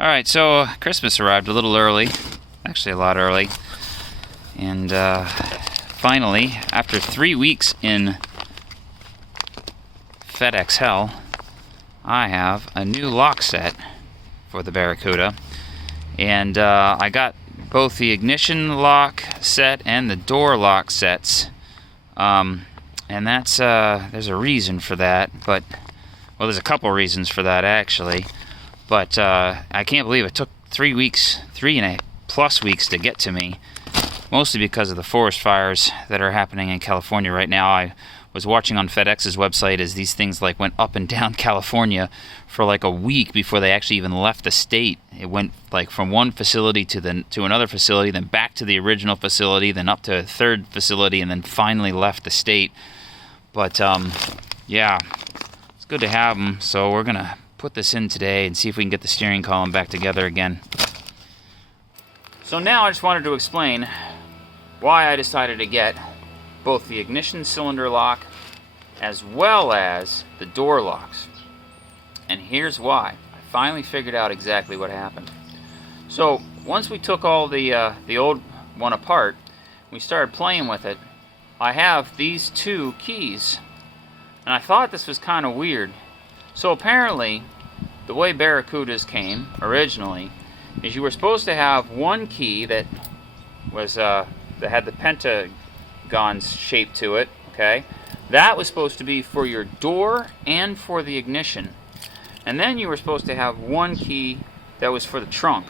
Alright, so Christmas arrived a little early, actually a lot early, and finally, after 3 weeks in FedEx hell, I have a new lock set for the Barracuda, and I got both the ignition lock set and the door lock sets, and that's, there's a reason for that, but, well, there's a couple reasons for that actually. But I can't believe it took 3 weeks, 3+ weeks to get to me, mostly because of the forest fires that are happening in California right now. I was watching on FedEx's website as these things like went up and down California for like a week before they actually even left the state. It went like from one facility to another facility, then back to the original facility, then up to a third facility, and then finally left the state. But yeah, it's good to have them, so we're gonna put this in today and see if we can get the steering column back together again. So now I just wanted to explain why I decided to get both the ignition cylinder lock as well as the door locks. And here's why. I finally figured out exactly what happened. So once we took all the old one apart, we started playing with it. I have these two keys, and I thought this was kind of weird. So apparently, the way Barracudas came originally is you were supposed to have one key that was that had the pentagon shape to it. Okay, that was supposed to be for your door and for the ignition, and then you were supposed to have one key that was for the trunk.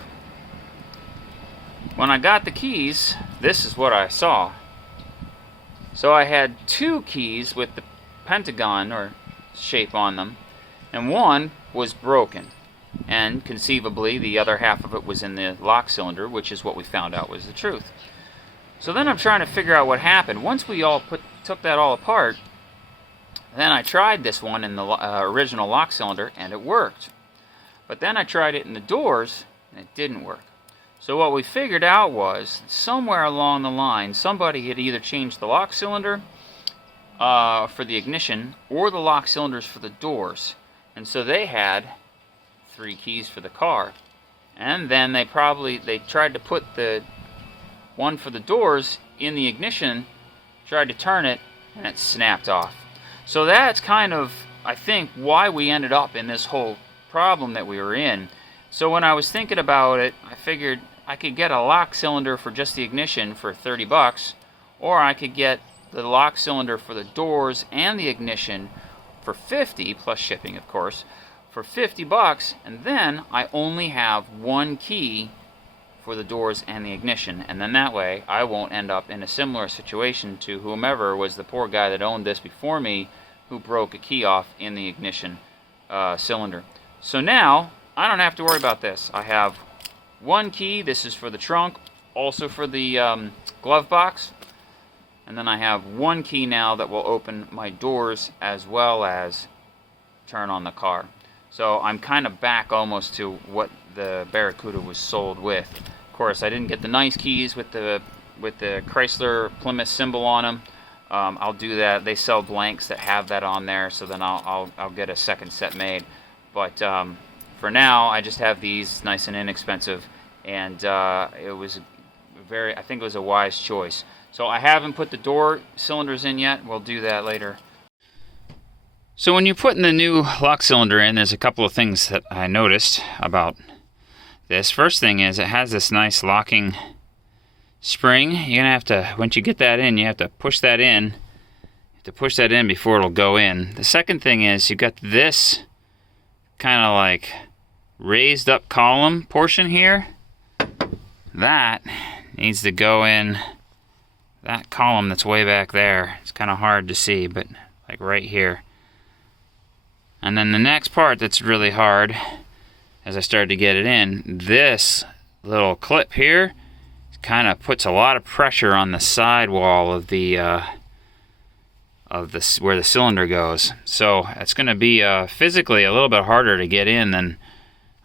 When I got the keys, this is what I saw. So I had two keys with the pentagon or shape on them, and one was broken, and conceivably the other half of it was in the lock cylinder, which is what we found out was the truth. So then I'm trying to figure out what happened. Once we all took that all apart, then I tried this one in the original lock cylinder, and it worked. But then I tried it in the doors, and it didn't work. So what we figured out was, somewhere along the line, somebody had either changed the lock cylinder for the ignition, or the lock cylinders for the doors. And so they had 3 keys for the car. And then they tried to put the one for the doors in the ignition, tried to turn it, and it snapped off. So that's kind of, I think, why we ended up in this whole problem that we were in. So when I was thinking about it, I figured I could get a lock cylinder for just the ignition for $30, or I could get the lock cylinder for the doors and the ignition for $50, plus shipping of course, for $50, and then I only have one key for the doors and the ignition, and then that way I won't end up in a similar situation to whomever was the poor guy that owned this before me, who broke a key off in the ignition cylinder. So now I don't have to worry about this. I have one key. This is for the trunk, also for the glove box. And then I have one key now that will open my doors as well as turn on the car. So I'm kind of back almost to what the Barracuda was sold with. Of course, I didn't get the nice keys with the Chrysler Plymouth symbol on them. I'll do that. They sell blanks that have that on there, so then I'll get a second set made. But for now, I just have these, nice and inexpensive, and it was I think it was a wise choice. So I haven't put the door cylinders in yet. We'll do that later. So when you're putting the new lock cylinder in, there's a couple of things that I noticed about this. First thing is it has this nice locking spring. You're going to have to, once you get that in, you have to push that in. You have to push that in before it'll go in. The second thing is you've got this kind of like raised up column portion here. That needs to go in that column that's way back there. It's kind of hard to see, but like right here. And then the next part that's really hard, as I started to get it in, this little clip here kind of puts a lot of pressure on the side wall of the where the cylinder goes. So it's going to be physically a little bit harder to get in than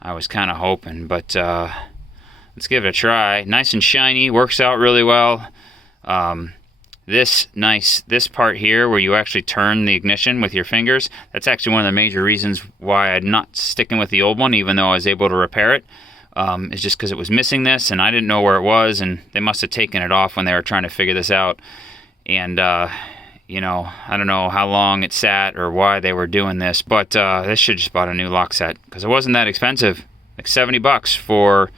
I was kind of hoping, but let's give it a try. Nice and shiny, works out really well. this part here where you actually turn the ignition with your fingers, that's actually one of the major reasons why I'm not sticking with the old one, even though I was able to repair it. It's just because it was missing this, and I didn't know where it was, and they must have taken it off when they were trying to figure this out. And, you know, I don't know how long it sat or why they were doing this, but this should just bought a new lock set, because it wasn't that expensive. Like $70 for,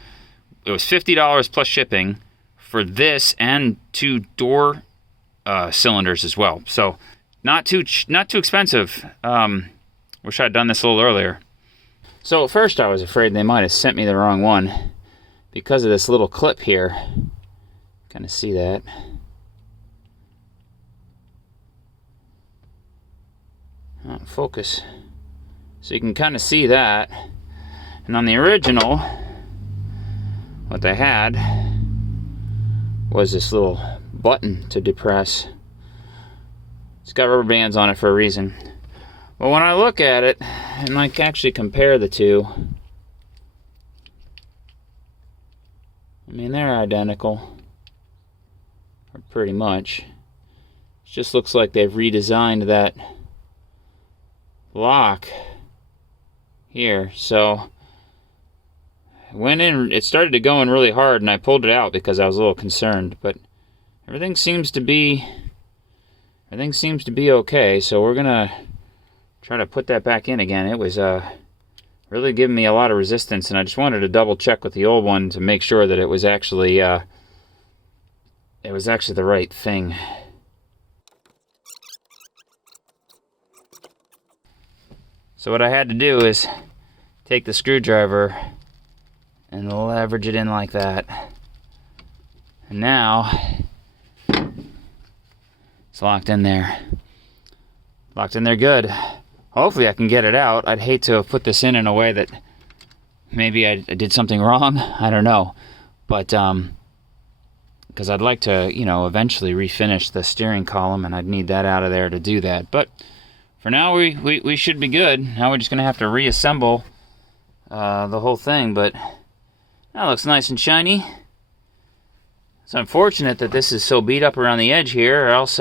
it was $50 plus shipping for this and 2 door cylinders as well. So not too expensive. Wish I'd done this a little earlier. So at first I was afraid they might have sent me the wrong one because of this little clip here. Kind of see that. Focus. So you can kind of see that. And on the original, what they had was this little button to depress. It's got rubber bands on it for a reason. But when I look at it, and I can actually compare the two, I mean, they're identical, or pretty much. It just looks like they've redesigned that lock here. So went in, it started to go in really hard, and I pulled it out because I was a little concerned, but everything seems to be okay. So we're gonna try to put that back in again. It was really giving me a lot of resistance, and I just wanted to double check with the old one to make sure that it was actually the right thing. So what I had to do is take the screwdriver and leverage it in like that. And now it's locked in there. Locked in there good. Hopefully I can get it out. I'd hate to have put this in a way that maybe I did something wrong. I don't know. But because I'd like to, you know, eventually refinish the steering column, and I'd need that out of there to do that. But for now, we should be good. Now we're just going to have to reassemble the whole thing, but that looks nice and shiny. It's unfortunate that this is so beat up around the edge here, or else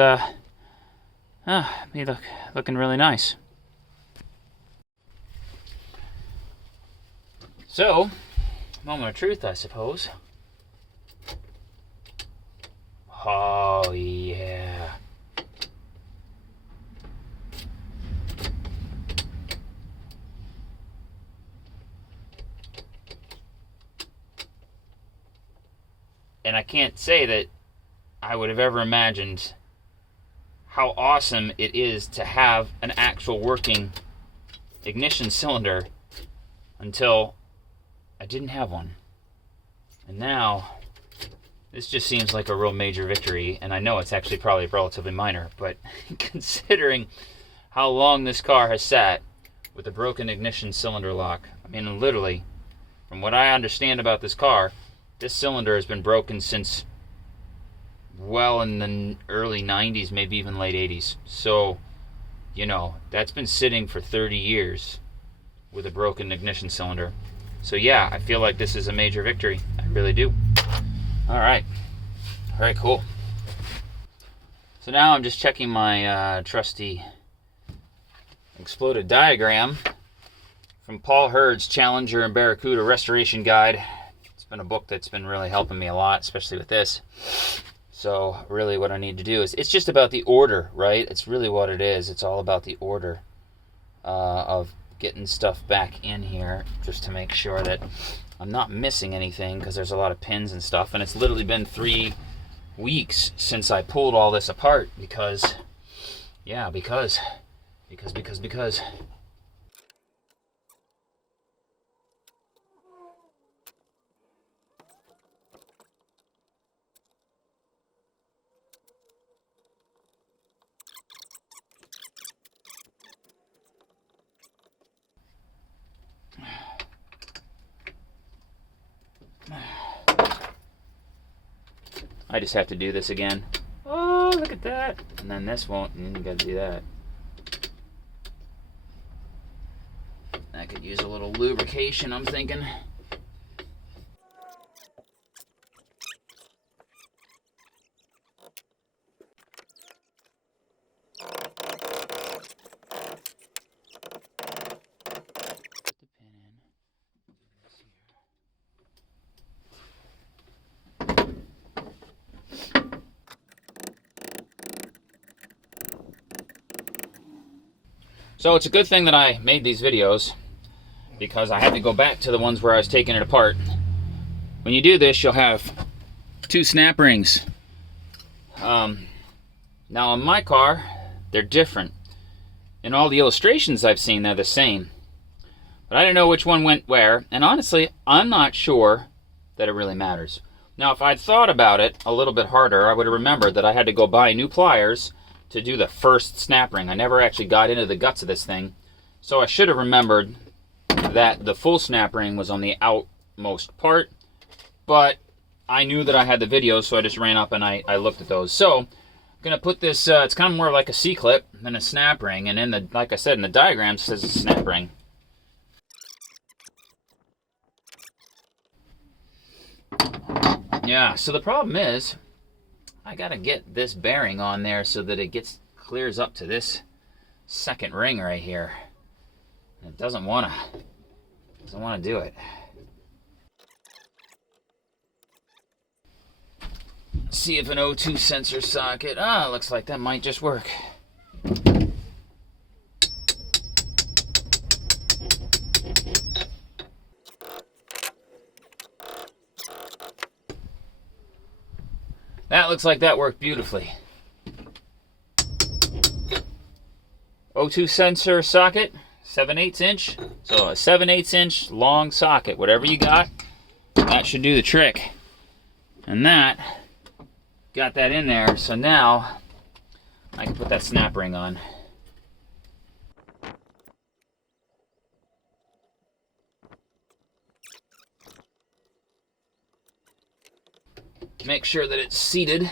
be looking really nice. So, moment of truth, I suppose. Oh, yeah. And I can't say that I would have ever imagined how awesome it is to have an actual working ignition cylinder until I didn't have one. And now, this just seems like a real major victory, and I know it's actually probably relatively minor, but considering how long this car has sat with a broken ignition cylinder lock, I mean, literally, from what I understand about this car, this cylinder has been broken since well in the early 90s, maybe even late 80s. So, you know, that's been sitting for 30 years with a broken ignition cylinder. So yeah, I feel like this is a major victory. I really do. All right, cool. So now I'm just checking my trusty exploded diagram from Paul Hurd's Challenger and Barracuda Restoration Guide. It's been a book that's been really helping me a lot, especially with this. So really what I need to do is, it's just about the order, right? It's really what it is. It's all about the order of getting stuff back in here, just to make sure that I'm not missing anything, because there's a lot of pins and stuff, and it's literally been 3 weeks since I pulled all this apart because I just have to do this again. Oh, look at that. And then this won't, and you gotta do that. I could use a little lubrication, I'm thinking. So it's a good thing that I made these videos, because I had to go back to the ones where I was taking it apart. When you do this, you'll have 2 snap rings. Now on my car, they're different. In all the illustrations I've seen, they're the same. But I didn't know which one went where, and honestly, I'm not sure that it really matters. Now, if I'd thought about it a little bit harder, I would have remembered that I had to go buy new pliers to do the first snap ring. I never actually got into the guts of this thing, so I should have remembered that the full snap ring was on the outmost part, but I knew that I had the video, so I just ran up and I looked at those. So I'm going to put this, it's kind of more like a C-clip than a snap ring, and in the, like I said, in the diagram it says it's a snap ring. Yeah, so the problem is, I gotta get this bearing on there so that it clears up to this second ring right here. It doesn't wanna do it. See if an O2 sensor socket, looks like that might just work. That looks like that worked beautifully. O2 sensor socket, 7/8 inch. So a 7/8 inch long socket, whatever you got, that should do the trick. And that, got that in there, so now I can put that snap ring on. Make sure that it's seated.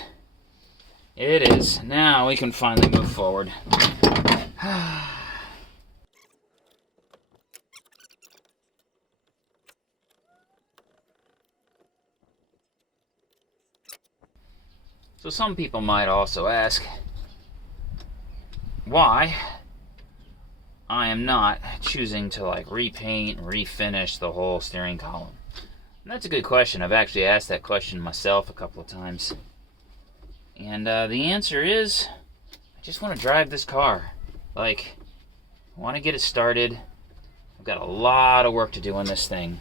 It is. Now we can finally move forward. So some people might also ask why I am not choosing to like repaint and refinish the whole steering column. And that's a good question. I've actually asked that question myself a couple of times. And the answer is, I just want to drive this car. Like, I want to get it started. I've got a lot of work to do on this thing.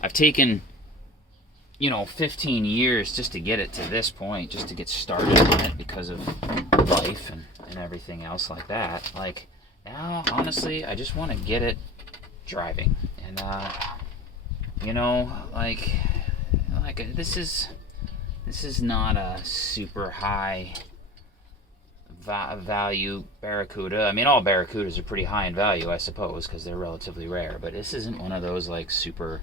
I've taken, 15 years just to get it to this point, just to get started on it because of life and everything else like that. Like, now, honestly, I just want to get it driving. And, this is not a super high value Barracuda. I mean, all Barracudas are pretty high in value, I suppose, because they're relatively rare. But this isn't one of those like super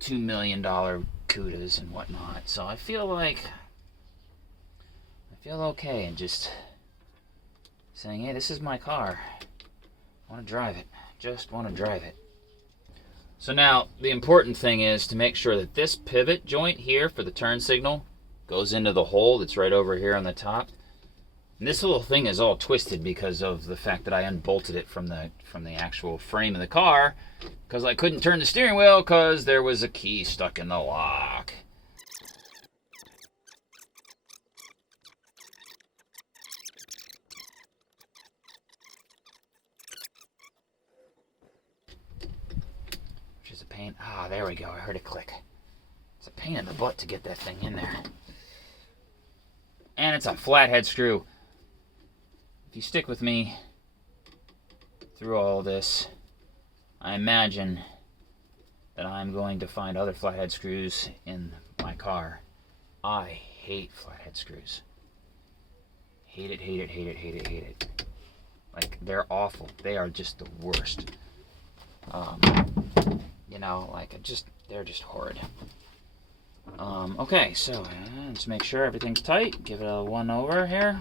$2 million Cudas and whatnot. So I feel okay in just saying, hey, this is my car. I want to drive it. Just want to drive it. So now, the important thing is to make sure that this pivot joint here for the turn signal goes into the hole that's right over here on the top. And this little thing is all twisted because of the fact that I unbolted it from the actual frame of the car, because I couldn't turn the steering wheel because there was a key stuck in the lock. Pain. There we go. I heard it click. It's a pain in the butt to get that thing in there. And it's a flathead screw. If you stick with me through all this, I imagine that I'm going to find other flathead screws in my car. I hate flathead screws. Hate it, hate it, hate it, hate it, hate it. Like, they're awful. They are just the worst. They're just horrid. Okay, so let's make sure everything's tight. Give it a one over here.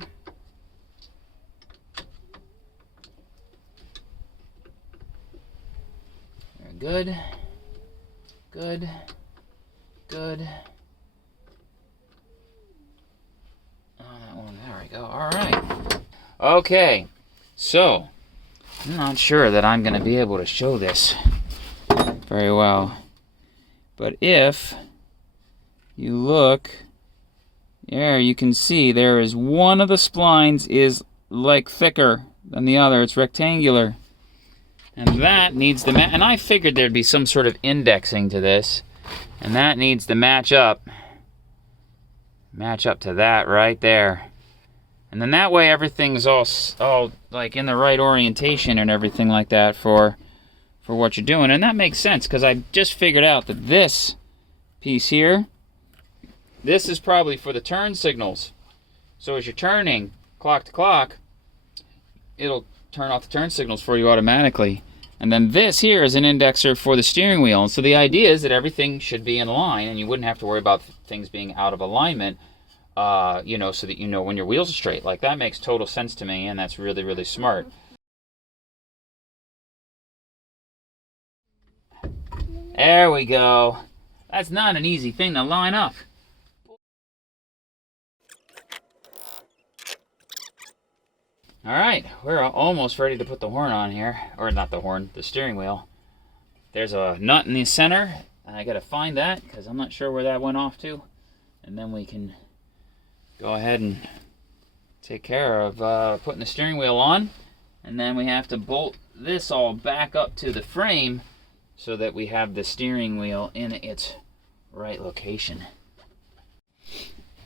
Very good. Good. Good. That one, there we go. All right. Okay, so I'm not sure that I'm going to be able to show this very well. But if you look there, you can see there is one of the splines is like thicker than the other. It's rectangular. And that needs to match. And I figured there'd be some sort of indexing to this. And that needs to match up. Match up to that right there. And then that way everything's all like in the right orientation and everything like that for what you're doing. And that makes sense because I just figured out that this piece here, this is probably for the turn signals. So as you're turning clock to clock, it'll turn off the turn signals for you automatically. And then this here is an indexer for the steering wheel. And so the idea is that everything should be in line and you wouldn't have to worry about things being out of alignment. You know, so that you know when your wheels are straight. Like, that makes total sense to me, and that's really, really smart. There we go. That's not an easy thing to line up. Alright, we're almost ready to put the horn on here. Or not the horn, the steering wheel. There's a nut in the center, and I gotta find that, because I'm not sure where that went off to. And then we can go ahead and take care of putting the steering wheel on. And then we have to bolt this all back up to the frame so that we have the steering wheel in its right location.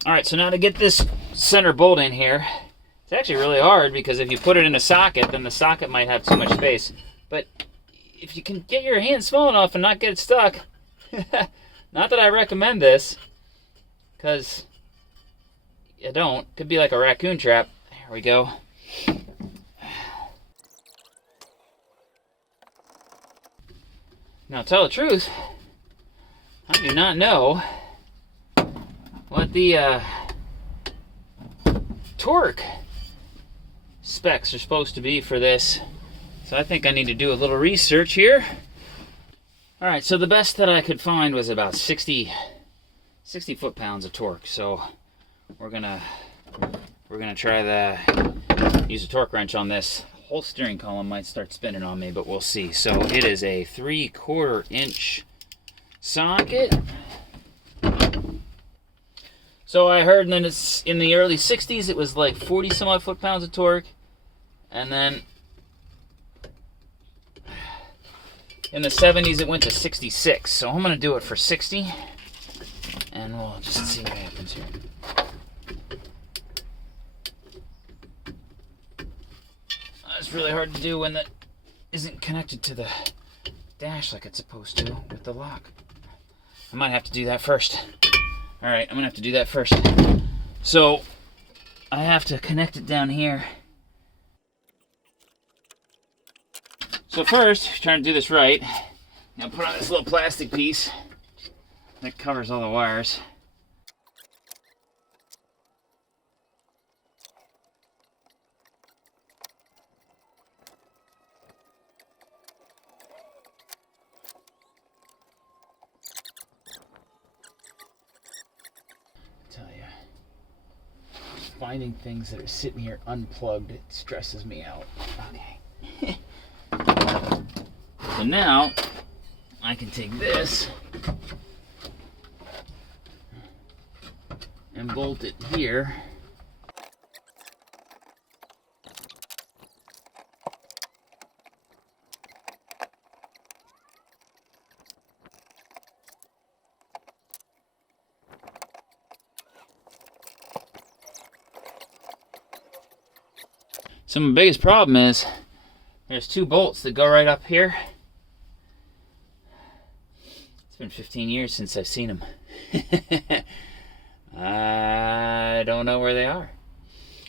Alright, so now to get this center bolt in here, it's actually really hard because if you put it in a socket, then the socket might have too much space. But if you can get your hand small enough and not get it stuck, not that I recommend this, because you don't. Could be like a raccoon trap. There we go. Now, tell the truth, I do not know what the torque specs are supposed to be for this. So I think I need to do a little research here. Alright, so the best that I could find was about 60 foot-pounds of torque. So we're gonna try use a torque wrench on this. The whole steering column might start spinning on me, but we'll see. So it is a 3/4 inch socket. So I heard that it's in the early 60s it was like 40 some odd foot-pounds of torque, and then in the 70s it went to 66. So I'm gonna do it for 60, and we'll just see what happens here. It's really hard to do when that isn't connected to the dash like it's supposed to with the lock. I might have to do that first. Alright, I'm gonna have to do that first. So I have to connect it down here. So first, trying to do this right, now put on this little plastic piece that covers all the wires. Finding things that are sitting here unplugged, it stresses me out. Okay. So now I can take this and bolt it here. So my biggest problem is there's two bolts that go right up here. It's been 15 years since I've seen them. I don't know where they are.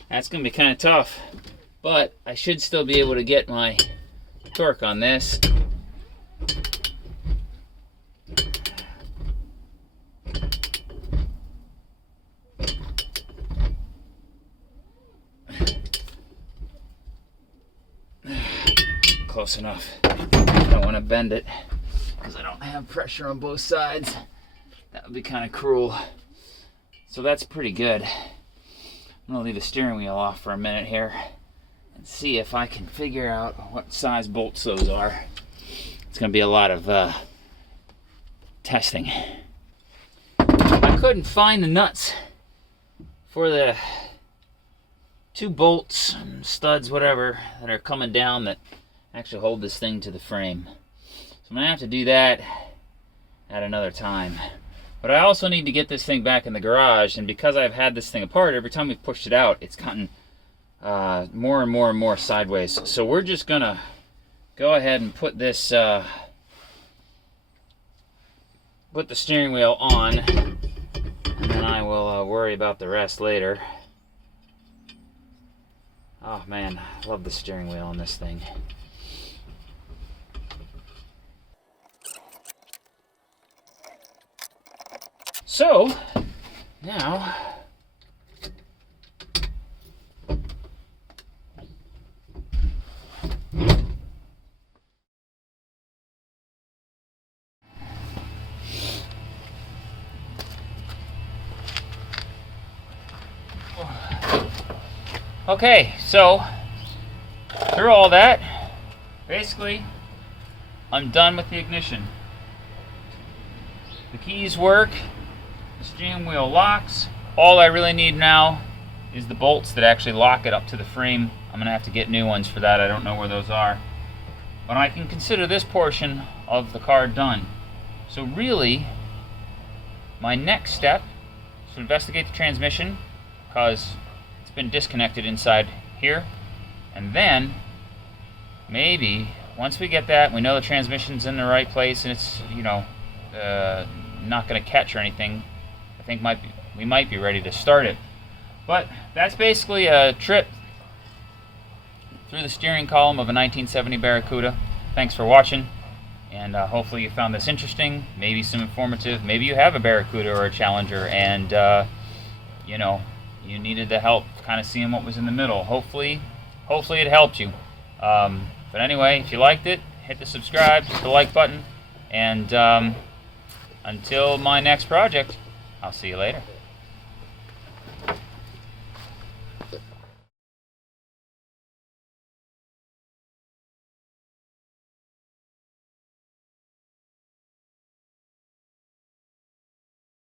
That's going to be kind of tough, but I should still be able to get my torque on this. Close enough. I don't want to bend it because I don't have pressure on both sides. That would be kind of cruel. So that's pretty good. I'm going to leave the steering wheel off for a minute here and see if I can figure out what size bolts those are. It's going to be a lot of testing. I couldn't find the nuts for the 2 bolts, studs, whatever, that are coming down that actually hold this thing to the frame. So I'm going to have to do that at another time. But I also need to get this thing back in the garage, and because I've had this thing apart, every time we've pushed it out, it's gotten more and more and more sideways. So we're just going to go ahead and put this, put the steering wheel on, and then I will worry about the rest later. Oh man, I love the steering wheel on this thing. So, now, okay, so through all that, basically, I'm done with the ignition. The keys work. The steering wheel locks. All I really need now is the bolts that actually lock it up to the frame. I'm going to have to get new ones for that. I don't know where those are. But I can consider this portion of the car done. So really, my next step is to investigate the transmission, because it's been disconnected inside here. And then, maybe, once we get that, we know the transmission's in the right place and it's, you know, not going to catch or anything, I think we might be ready to start it. But that's basically a trip through the steering column of a 1970 Barracuda. Thanks for watching, and hopefully you found this interesting, maybe some informative. Maybe you have a Barracuda or a Challenger, and you know, you needed the help kind of seeing what was in the middle. Hopefully it helped you. But anyway, if you liked it, hit the subscribe, hit the like button, and until my next project, I'll see you later.